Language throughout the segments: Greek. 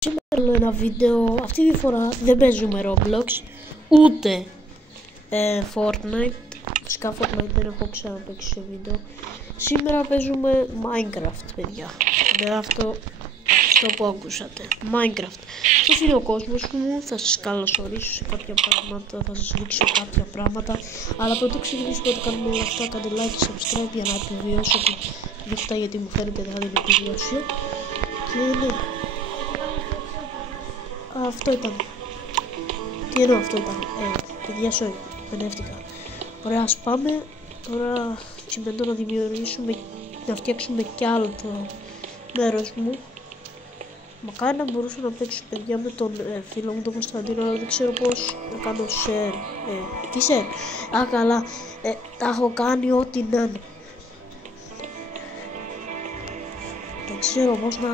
Σήμερα ένα βίντεο, αυτή τη φορά δεν παίζουμε Roblox, ούτε Fortnite. Φυσικά Fortnite δεν έχω ξαναπαίξει σε βίντεο. Σήμερα παίζουμε Minecraft, παιδιά. Με αυτό που ακούσατε, Minecraft. Αυτός είναι ο κόσμος μου, θα σας καλωσορίσω σε κάποια πράγματα, θα σας δείξω κάποια πράγματα. Αλλά πρωτού ξεκινήσουμε να κάνουμε όλα αυτά, κάντε like και subscribe για να επιβιώσω τη νύχτα, γιατί μου φαίνεται δεν θα την επιβιώσω. Και ναι, αυτό ήταν. Τι εννοώ αυτό ήταν? Παιδιά, sorry, μπερδεύτηκα. Ωραία, ας πάμε τώρα τσιμέντο να δημιουργήσουμε, να φτιάξουμε κι άλλο το μέρος μου. Μακάρι να μπορούσα να παίξω, παιδιά, με τον φίλο μου τον Κωνσταντίνο, αλλά δεν ξέρω πώς να κάνω share. Τι share? Α, καλά, τα έχω κάνει ό,τι να είναι. Δεν ξέρω πώς να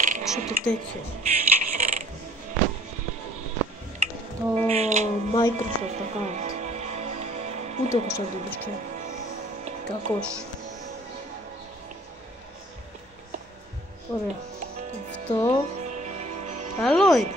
φτιάξω το τέτοιο. Το Microsoft account. Ούτε ο Κωνσταντίνος ξέρει. Κακός. Ωραία. Αυτό καλό είναι.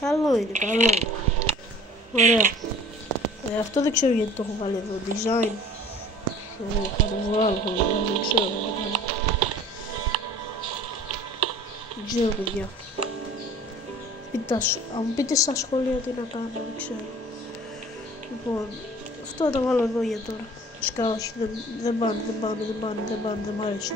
Καλό είναι. Ωραία. Αυτό δεν ξέρω γιατί το έχω βάλει εδώ. Design. Θα το βγάλω. Δεν ξέρω. Δεν ξέρω, παιδιά. Αν μου πείτε στα σχόλια τι να κάνω, δεν ξέρω. Λοιπόν, αυτό θα το βάλω εδώ για τώρα. Φυσικά όχι, δεν πάνε, δεν μ' αρέσει.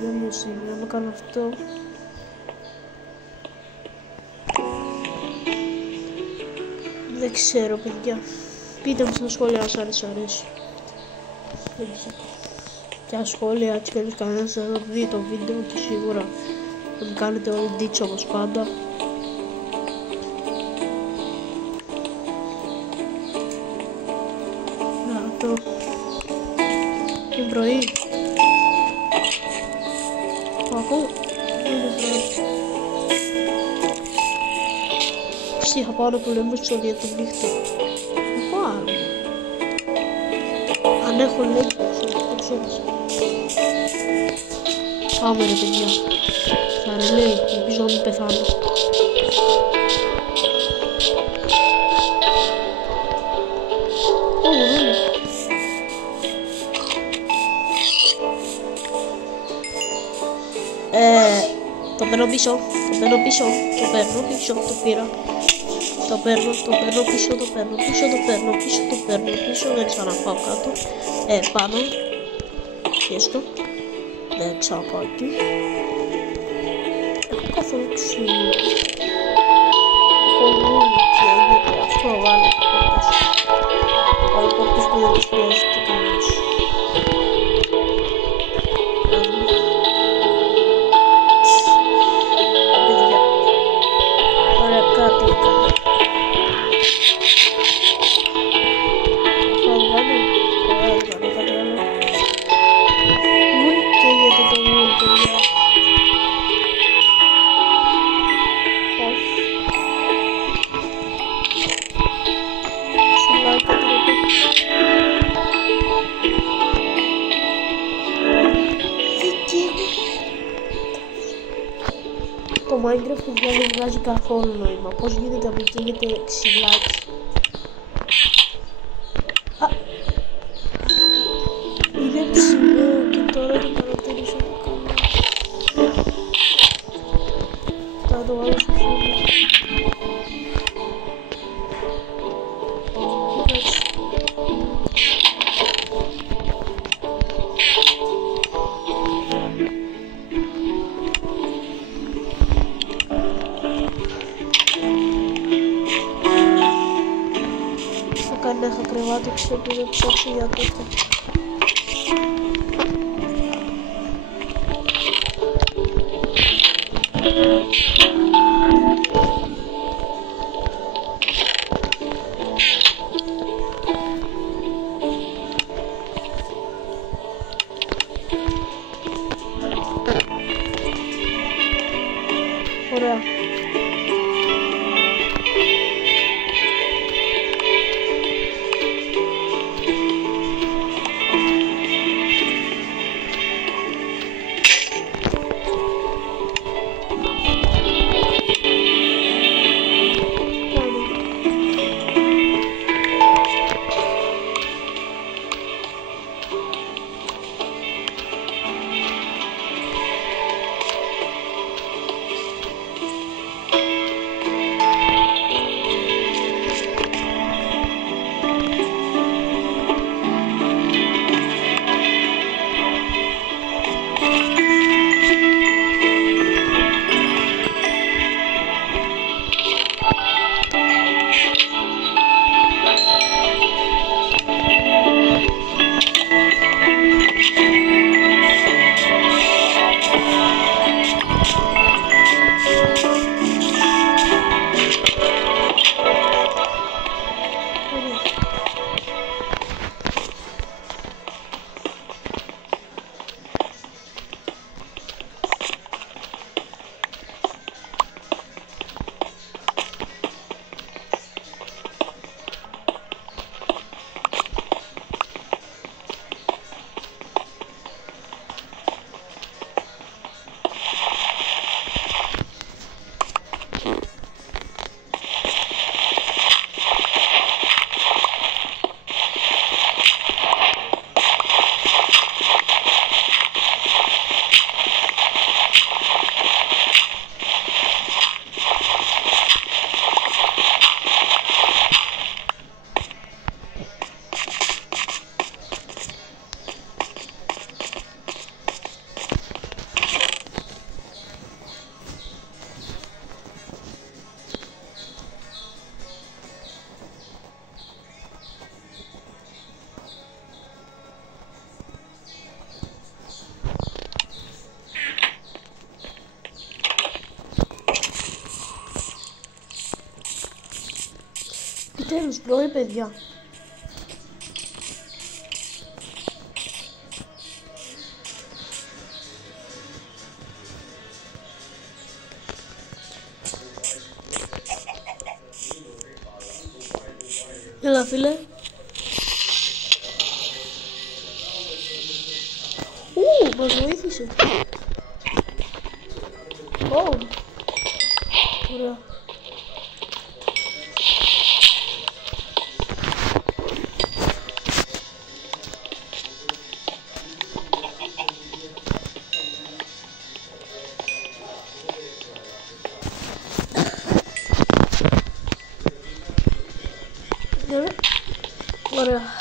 Για μια στιγμή, να κάνω αυτό. Δεν ξέρω, παιδιά. Πείτε μου στα σχόλια αν σας αρέσει. Ποια σχόλια, έτσι κι αλλιώς κανένας δεν θα δει το βίντεο και σίγουρα θα μου κάνετε όλοι ντύτσο όπως πάντα. Να το την πρωί ακούω, είναι πρωί. Είχα πάω να πολεμήσω για τη νύχτα. Έχω άλλο. Αν έχω λέγει, το ξέρεις. Πάμε ρε παιδιά. Θα ρελέει, ελπίζω να μην πεθάνω. Το παίρνω πίσω, το πήρα. Το παίρνω πίσω, δεν ξαναπάω κάτω. Πάνω. Έστω. Δεν ξαναπάω εκεί. Έχω καθόλου ξύλο. Έχω γούνι και γίνεται αυτό, βάλω πόρτες. Βάλω πόρτες που δεν τις χρειάζεται κανένας. Ωραία, κάτι έκανα. Το Minecraft δεν βγάζει καθόλου νόημα. Πώς γίνεται να μην γίνεται ξυλάκι? Είναι ψηλό και τώρα το παρατηρήσω καλά. Θα το βάλω στο φούρνο. Να είχα κρεβάτι, ξέρω που δεν ψάξω για τότε. Ωραία. Επιτέλους, πρωί, παιδιά. Έλα, φίλε. Μας βοήθησε. Ωραία. Ωραία.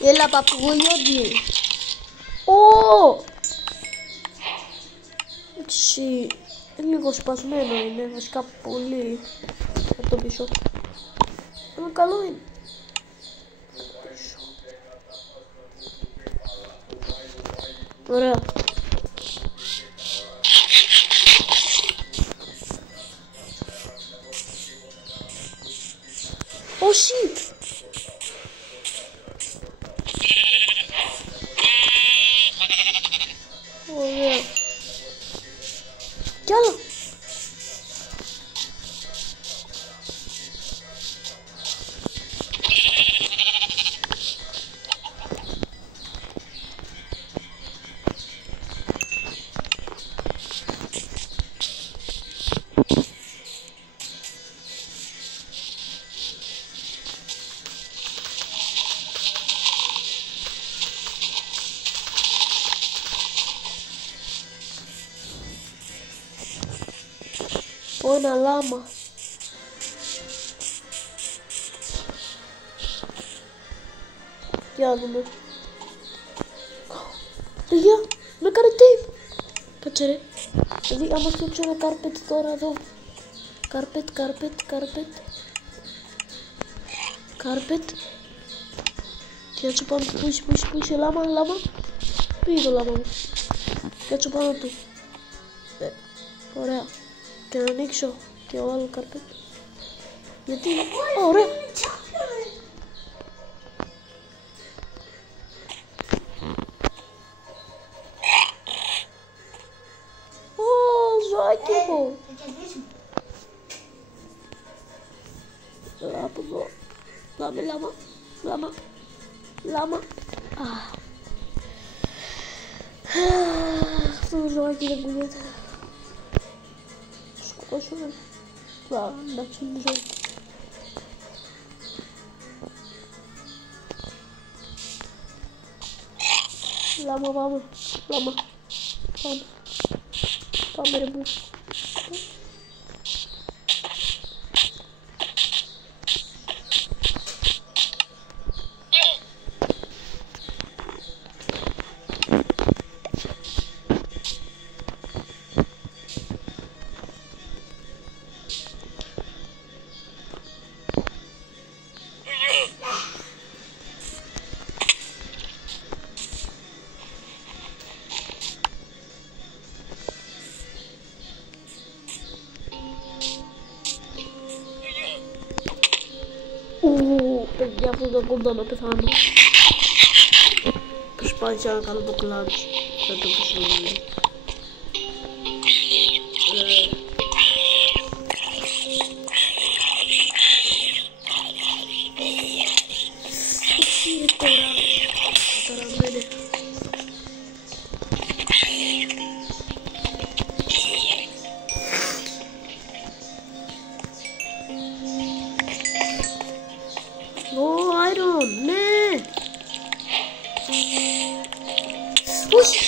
Έλα, παπαγωγιόντι. Έτσι, λίγο σπασμένο είναι, βασικά πολύ από το πίσω. Αλλά καλό είναι. Ωραία. Oh shit! Ωραία. Κι άλλο. Ένα λάμα. Για να δούμε. Παιδιά, με έκανε tape. Κάτσε ρε. Δηλαδή, άμα φτιάξω ένα carpet τώρα εδώ. Carpet. Και έτσι πάνω του. Πού είσαι, λάμα. Πήγε το λάμα μου. Και έτσι πάνω του. Ωραία. Και να ανοίξω και ο άλλο carpet. Γιατί είναι... ωραία. Ζωάκι μου. Από εδώ. Λάμα. Αυτό το ζωάκι δεν κουνιέται. Σκοτώσω. Εντάξει, είναι ζωή. Λάμα, πάμε ρε μπούς. Παιδιά, αυτό το κοντά να πεθάνω. Προσπάθησα να κάνω το κλάτσο. Δεν το προσφέρει. Τι είναι τώρα. Καταραμένε. Όχι.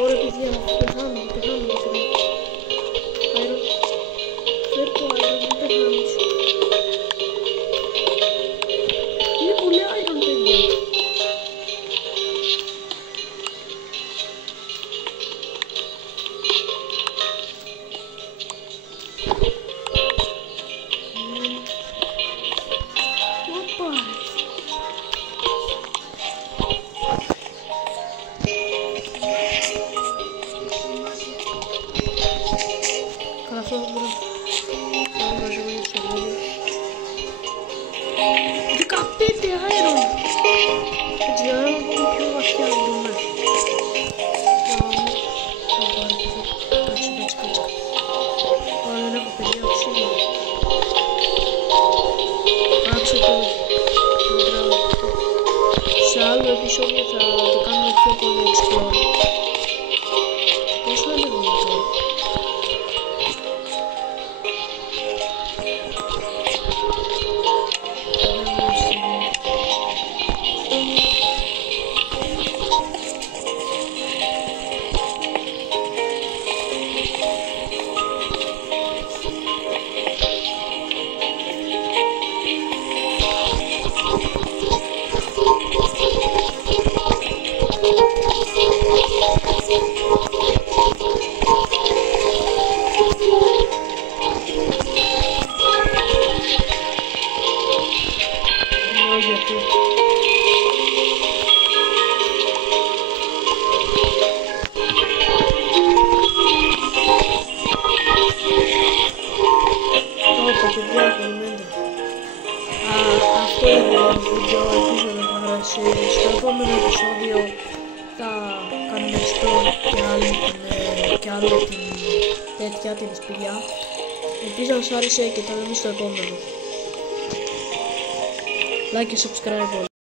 Ωραία παιδιά, πεθάνω. Φέρ το αέρα, μην πεθάνεις. Είναι πολύ iron, παιδιά. Πάμε να ζούμε στο βίντεο. 15 αέρων! Έτσι για να πάμε πιο βαθιά να δούμε. Κάτσε. Άρα δεν έχω παιδιά οξύγενο. Κάτσε το τράβω αυτό. Σε άλλο επεισόδιο θα το κάνουμε πιο πολύ explore. Πώς θα λέγουμε τώρα. Αυτό είναι το βίντεο, ελπίζω να σας αρέσει. Στο επόμενο επεισόδιο θα κάνουμε explore και άλλη την τέτοια, την σπηλιά. Ελπίζω να σας άρεσε και τα λέμε στο επόμενο. Like και subscribe όλοι.